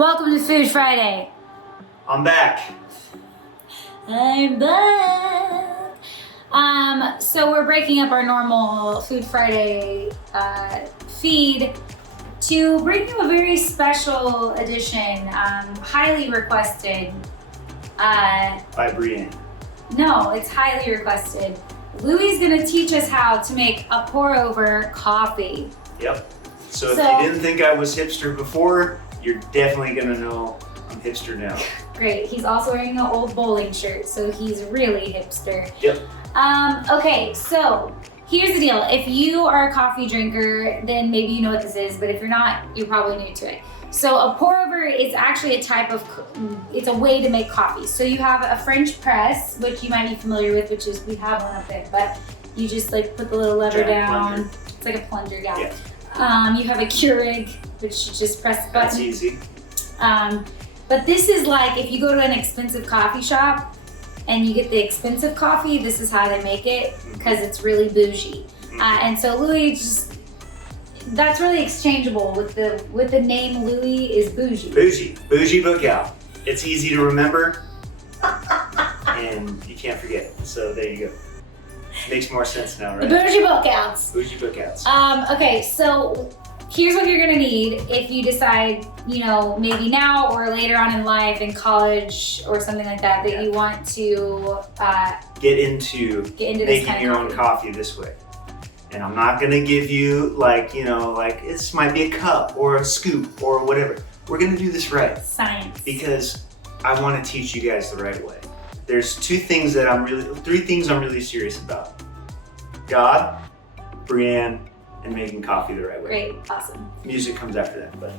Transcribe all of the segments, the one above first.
Welcome to Food Friday. I'm back. I'm back. So we're breaking up our normal Food Friday feed to bring you a very special edition, highly requested. By Brienne. No, it's highly requested. Louie's gonna teach us how to make a pour-over coffee. Yep. So if you didn't think I was hipster before, you're definitely gonna know I'm hipster now. Great. He's also wearing an old bowling shirt, so he's really hipster. Yep. Okay, so here's the deal. If you are a coffee drinker, then maybe you know what this is, but if you're not, you're probably new to it. So a pour-over is actually a type of, it's a way to make coffee. So you have a French press, which you might be familiar with, which is, we have one up there, but you just like put the little lever down. Plunger. It's like a plunger, yeah. You have a Keurig, which you just press the button. That's easy. But this is like, if you go to an expensive coffee shop and you get the expensive coffee, this is how they make it, because it's really bougie. And so Louie just, that's really exchangeable with the name Louie is bougie. Bougie Bookout. It's easy to remember and you can't forget it. So there you go. Makes more sense now, right? The bougie bookouts. Bougie Bookouts. Okay, so here's what you're gonna need if you decide, you know, maybe now or later on in life, in college or something like that, that you want to get into making your own coffee this way. And I'm not gonna give you like, you know, like this might be a cup or a scoop or whatever. We're gonna do this right. Science. Because I wanna teach you guys the right way. There's three things I'm really serious about. God, Brienne, and making coffee the right way. Great, awesome. Music comes after that, but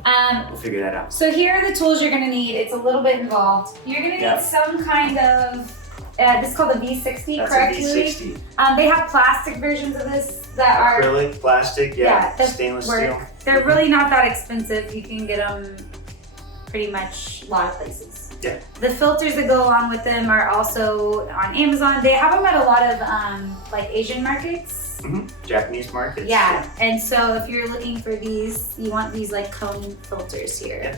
we'll figure that out. So here are the tools you're gonna need. It's a little bit involved. You're gonna need some kind of, this is called a V60, That's correct, a V60. Louie? They have plastic versions of this that are acrylic, plastic, stainless steel. They're really not that expensive. You can get them pretty much a lot of places. Yeah. The filters that go along with them are also on Amazon. They have them at a lot of like Asian markets. Japanese markets. Yeah, and so if you're looking for these, you want these like cone filters here. Yeah.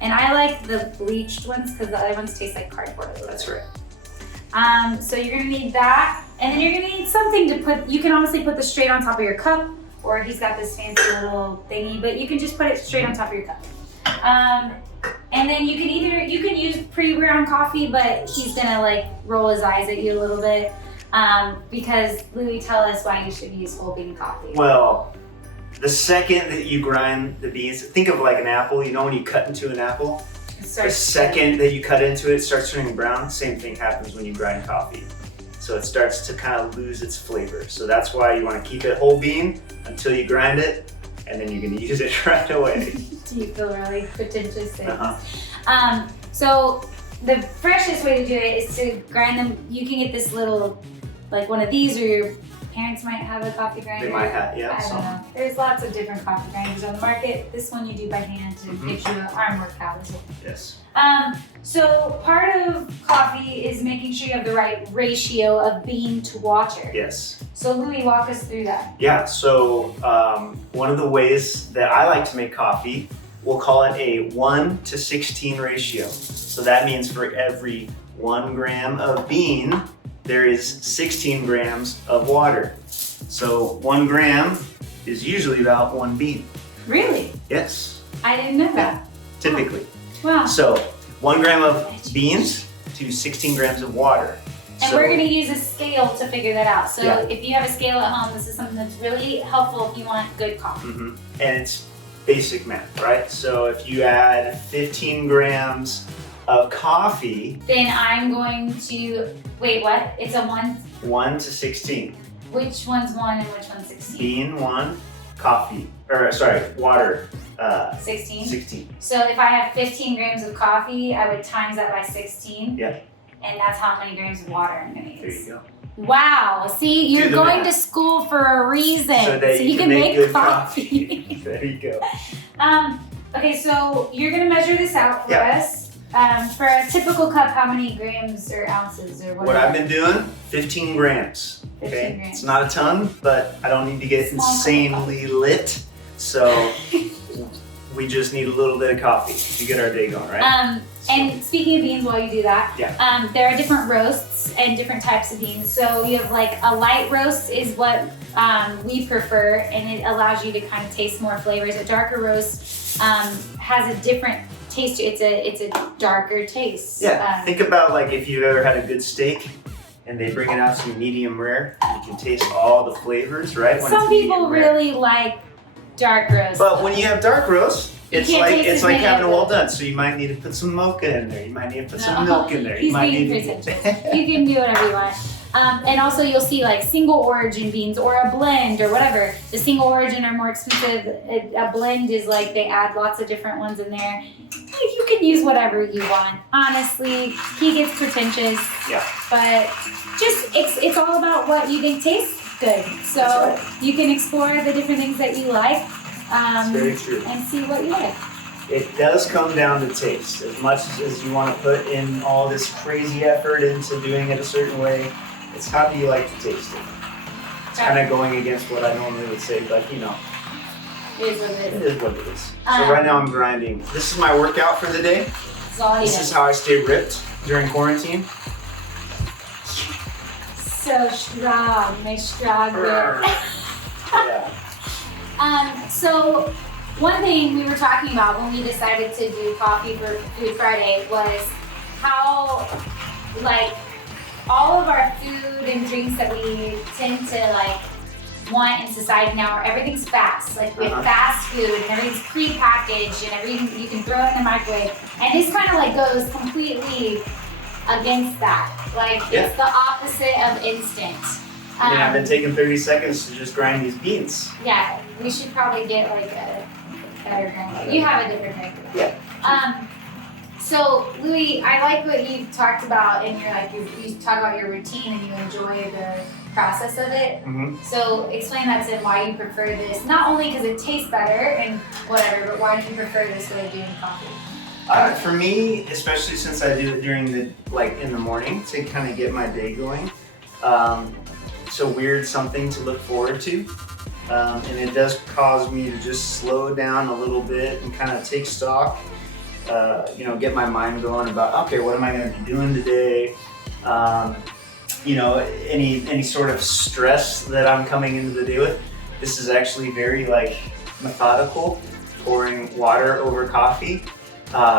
And I like the bleached ones because the other ones taste like cardboard. That's right. So you're gonna need that, and then you're gonna need something to put. You can honestly put this straight on top of your cup, or he's got this fancy little thingy, but you can just put it straight on top of your cup. And then you can use pre-ground coffee, but he's gonna like roll his eyes at you a little bit. Because Louie, tell us why you should use whole bean coffee. Well, the second that you grind the beans, think of like an apple. You know when you cut into an apple? The second that you cut into it, it starts turning brown. Same thing happens when you grind coffee. So it starts to kind of lose its flavor. So that's why you want to keep it whole bean until you grind it, and then you're going to use it right away. Do you feel really pretentious things? So the freshest way to do it is to grind them. You can get this little, like one of these, or your parents might have a coffee grinder. They might have, yeah. I don't know. There's lots of different coffee grinders on the market. This one you do by hand to get you an arm workout as well. Yes. So part of coffee is making sure you have the right ratio of bean to water. Yes. So Louie, walk us through that. Yeah, so one of the ways that I like to make coffee, we'll call it a 1:16 ratio. So that means for every 1 gram of bean, there is 16 grams of water. So 1 gram is usually about 1 bean. Really? Yes. I didn't know that. Typically. Wow. So 1 gram of beans to 16 grams of water. And we're gonna use a scale to figure that out. So if you have a scale at home, this is something that's really helpful if you want good coffee. And it's basic math, right? So if you add 15 grams of coffee, then I'm going to, wait, what? It's a 1 to 16. Which one's 1 and which one's 16? Bean 1, coffee, or sorry, water 16? 16. So if I have 15 grams of coffee, I would times that by 16. Yeah. And that's how many grams of water I'm gonna use. There you go. Wow, see, you're going to school for a reason. So that you can make good coffee. There you go. Okay, so you're gonna measure this out for us. For a typical cup, how many grams or ounces or whatever? What I've been doing, 15 grams. 15 grams. It's not a ton, but I don't need to get insanely lit. So we just need a little bit of coffee to get our day going, right? And speaking of beans, while you do that, there are different roasts and different types of beans. So you have like a light roast is what we prefer, and it allows you to kind of taste more flavors. A darker roast has a different taste to it. It's a darker taste. Yeah, think about like if you've ever had a good steak and they bring it out to medium rare, you can taste all the flavors, right? When some people really like dark roast. But when you have dark roast, it's like having a well done. done. So you might need to put some mocha in there. You might need to put some milk in there. He's being pretentious. You can do whatever you want. And also you'll see like single origin beans or a blend or whatever. The single origin are more expensive. A blend is like they add lots of different ones in there. You can use whatever you want. Honestly, he gets pretentious. Yeah. But just it's all about what you think tastes good. So you can explore the different things that you like. Very true. And see what you like. It does come down to taste. As much as you want to put in all this crazy effort into doing it a certain way, it's how do you like to taste it? It's kind of going against what I normally would say, but you know. It is what it is. It is what it is. So right now I'm grinding. This is my workout for the day. This is how I stay ripped during quarantine. So strong, my strong. Yeah. So one thing we were talking about when we decided to do coffee for Food Friday was how, like, all of our food and drinks that we tend to like want in society now, everything's fast. Like we have fast food and everything's pre-packaged and everything you can throw in the microwave. And this kind of like goes completely against that. Like it's the opposite of instant. I've been taking 30 seconds to just grind these beans. Yeah, we should probably get like a better grinder. You have a different grinder. Yeah. So Louie, I like what you talked about, and you're like you talk about your routine and you enjoy the process of it. Mm-hmm. So explain that to him why you prefer this. Not only because it tastes better and whatever, but why do you prefer this way of doing coffee? For me, especially since I do it during the in the morning to kind of get my day going. It's a weird something to look forward to, and it does cause me to just slow down a little bit and kind of take stock. Get my mind going about, okay, what am I going to be doing today? Any sort of stress that I'm coming into the day with. This is actually very methodical, pouring water over coffee.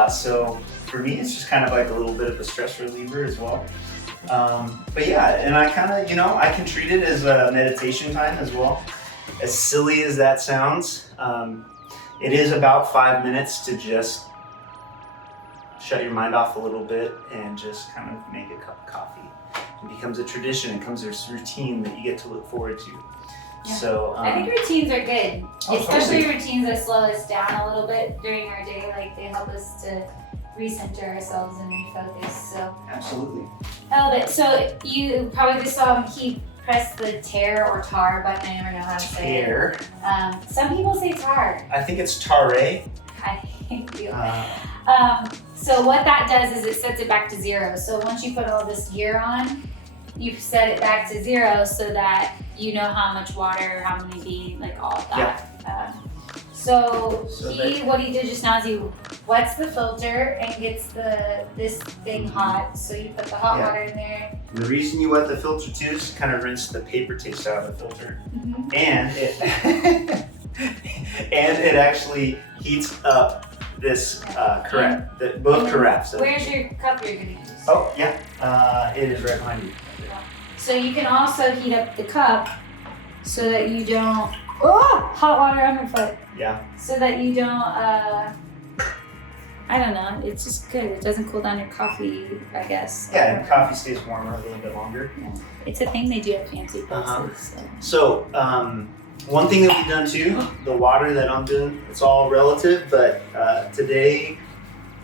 So for me, it's just kind of like a little bit of a stress reliever as well. But yeah, and I kind of, I can treat it as a meditation time as well. As silly as that sounds, it is about 5 minutes to just shut your mind off a little bit and just kind of make a cup of coffee. It becomes a tradition, it becomes this routine that you get to look forward to. Yeah. So I think routines are good, totally. especially routines that slow us down a little bit during our day. Like they help us to recenter ourselves and refocus. So absolutely. A little bit. So you probably just saw him. He pressed the tear or tar button. I never know how to say it. Some people say tar. I think it's tare. I hate you. So what that does is it sets it back to 0. So once you put all this gear on, you set it back to 0 so that you know how much water, how many beans, like all of that. Yeah. What he did just now is he wets the filter and gets this thing hot. So you put the hot water in there. And the reason you wet the filter too is to kind of rinse the paper taste out of the filter. Mm-hmm. And it actually heats up this both carafes. Where's your cup you're gonna use? Oh yeah, it is right behind you. So you can also heat up the cup so that you don't hot water on your foot. Yeah. So that you don't I don't know, it's just good. It doesn't cool down your coffee, I guess. Yeah, and coffee stays warmer a little bit longer. Yeah. It's a thing they do at fancy places. So one thing that we've done too, the water that I'm doing, it's all relative, but today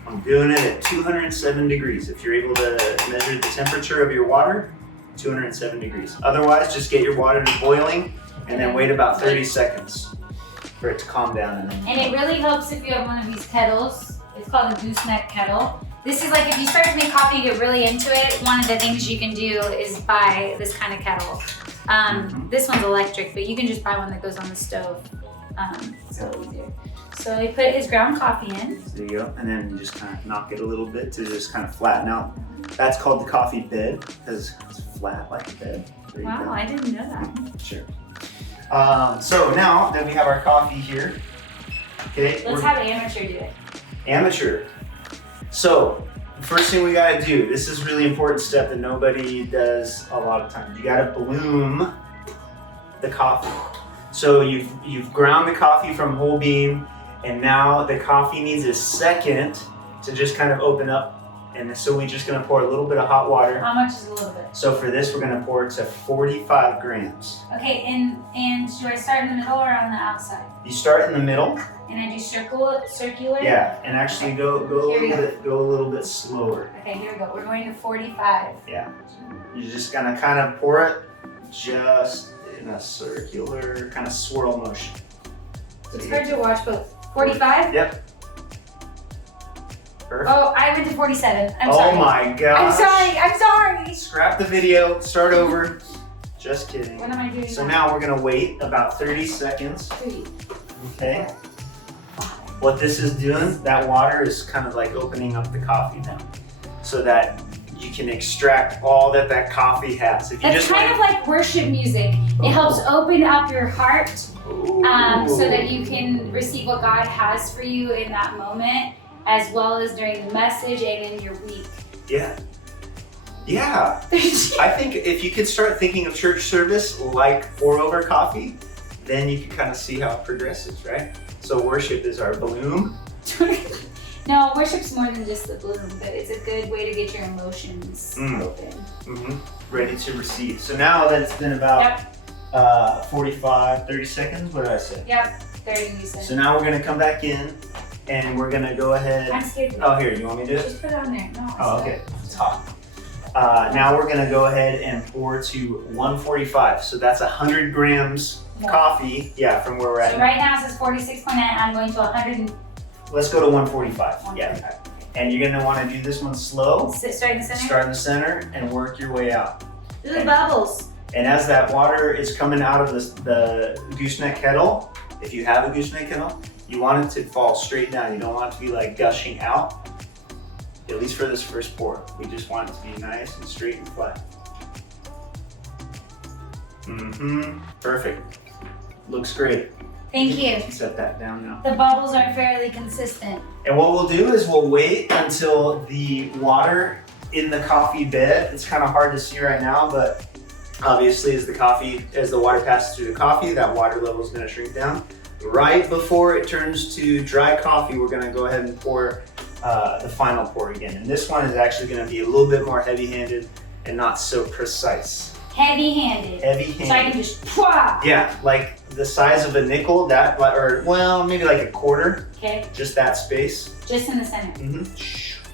I'm doing it at 207 degrees. If you're able to measure the temperature of your water, 207 degrees. Otherwise, just get your water to boiling and then wait about 30 seconds for it to calm down. And it really helps if you have one of these kettles. It's called a gooseneck kettle. This is like if you start to make coffee and get really into it, one of the things you can do is buy this kind of kettle. This one's electric, but you can just buy one that goes on the stove. So easier. So he put his ground coffee in. There you go. And then you just kind of knock it a little bit to just kind of flatten out. That's called the coffee bed because it's flat like a bed. There you Wow, go. I didn't know that. Sure. So now that we have our coffee here, okay. Let's have an amateur do it. Amateur. So the first thing we gotta do, this is really important step that nobody does a lot of times. You gotta bloom the coffee. So you've ground the coffee from whole bean, and now the coffee needs a second to just kind of open up. And so we're just gonna pour a little bit of hot water. How much is a little bit? So for this, we're gonna pour it to 45 grams. Okay, and do I start in the middle or on the outside? You start in the middle. And I do circular? Yeah, and actually go a little bit slower. Okay, here we go. We're going to 45. Yeah, you're just gonna kind of pour it just in a circular kind of swirl motion. It's hard to watch, but 45? Yep. Perfect. Oh, I went to 47. I'm Oh sorry. my gosh. I'm sorry. Scrap the video, start over. Just kidding. What am I doing So now we're gonna wait about 30 seconds. 3, Okay. 4, 5. What this is doing, that water is kind of like opening up the coffee now, so that you can extract all that coffee has. If you That's just kind of like worship music. It helps open up your heart so that you can receive what God has for you in that moment, as well as during the message and in your week. Yeah. Yeah. I think if you could start thinking of church service like pour over coffee, then you can kind of see how it progresses, right? So worship is our bloom. No, worship's more than just the bloom, but it's a good way to get your emotions open. Ready to receive. So now that it's been about 45, 30 seconds, what did I say? Yep, 30 you said. So now we're gonna come back in and we're gonna go ahead. I'm scared. Oh, here, you want me to do it? Just put it on there. No. Oh, okay. It's hot. Now we're gonna go ahead and pour to 145. So that's 100 grams coffee. Yeah, from where we're at. So right now it says 46.9. I'm going to 100. Let's go to 145. Yeah. And you're gonna want to do this one slow. Start in the center. Start in the center and work your way out. Do the bubbles. And as that water is coming out of the gooseneck kettle, if you have a gooseneck kettle, you want it to fall straight down. You don't want it to be like gushing out. At least for this first pour. We just want it to be nice and straight and flat. Perfect. Looks great. Thank you. Set that down now. The bubbles are fairly consistent. And what we'll do is we'll wait until the water in the coffee bed, it's kind of hard to see right now, but obviously as the water passes through the coffee, that water level is going to shrink down. Right before it turns to dry coffee, we're going to go ahead and pour the final pour again. And this one is actually going to be a little bit more heavy-handed and not so precise. Heavy-handed. Heavy-handed. So I can just pwah! Yeah, like the size of a nickel, that, or well, maybe like a quarter. Okay. Just that space. Just in the center.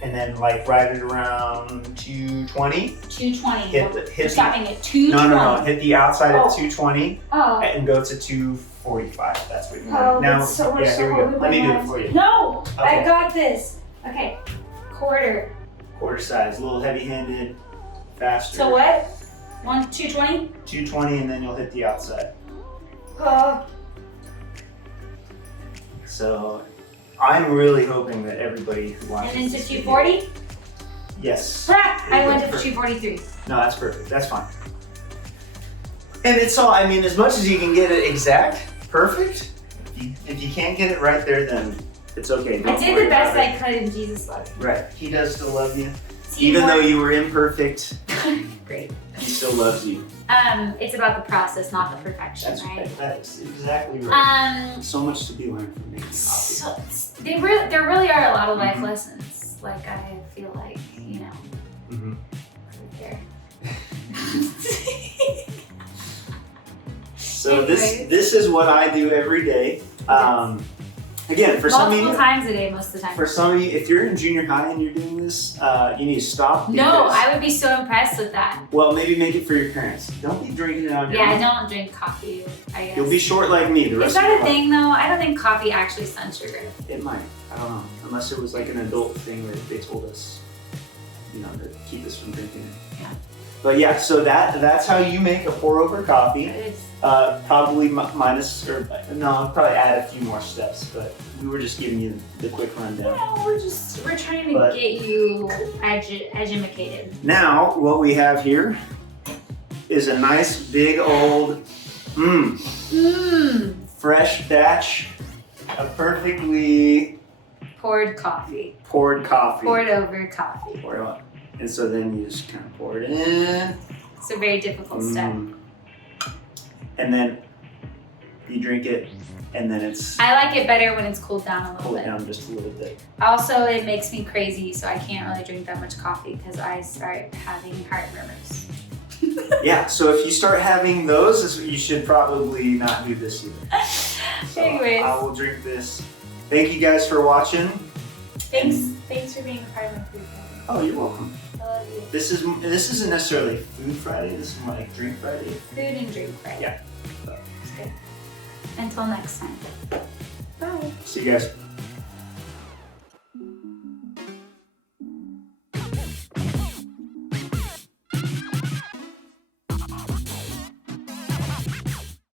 And then like right at around 220. 220. We're stopping at 220. No. Hit the outside at 220 Oh. and go to 245. That's what you want. Oh, Now, that's so much here we go. Let me do it for you. No, Okay. I got this. Okay, quarter. Quarter size, a little heavy-handed, faster. So what? 220? 220, and then you'll hit the outside. Oh. So I'm really hoping that everybody who watches And then to this 240? video- Yes. I went to 243. No, that's perfect. That's fine. And it's all, I mean, as much as you can get it exact, perfect, if you can't get it right there, then it's okay. I did the best I could and Jesus loved me. Right. He does still love you. See, Even though you were imperfect, Great. he still loves you. It's about the process, not the perfection, right? That's exactly right. So much to be learned from making coffee. So, there really are a lot of life lessons. Like, I feel like, you know, right there. So this is what I do every day. Again, for some of you, multiple times a day, most of the time. for some of you, if you're in junior high and you're doing this, you need to stop. No, because- I would be so impressed with that. Well, maybe make it for your parents. Don't be drinking it on your Yeah, I own. don't drink coffee, I guess. You'll be short like me the Is rest that of a your life. thing though? I don't think coffee actually stunts sugar. It might. I don't know. Unless it was like an adult thing that they told us, you know, to keep us from drinking it. Yeah. But yeah, so that's how you make a pour over coffee. It is. Probably minus, or no, I'll probably add a few more steps, but We were just giving you the quick rundown. Yeah, we're trying to get you educated. Now, what we have here is a nice big old, fresh batch of perfectly poured coffee. Poured coffee. Poured over coffee. Pour it on. And so then you just kind of pour it in. It's a very difficult step. And then you drink it, and then it's... I like it better when it's cooled down a little Cool bit. it down just a little bit. Also, it makes me crazy, so I can't really drink that much coffee because I start having heart murmurs. Yeah, so if you start having those, you should probably not do this either. So Anyways. I will drink this. Thank you guys for watching. Thanks for being a part of my food Friday. Oh, you're welcome. I love you. This isn't necessarily Food Friday. This is more like Drink Friday. Food and drink Friday. Yeah. It's good. Until next time. Bye. See you guys.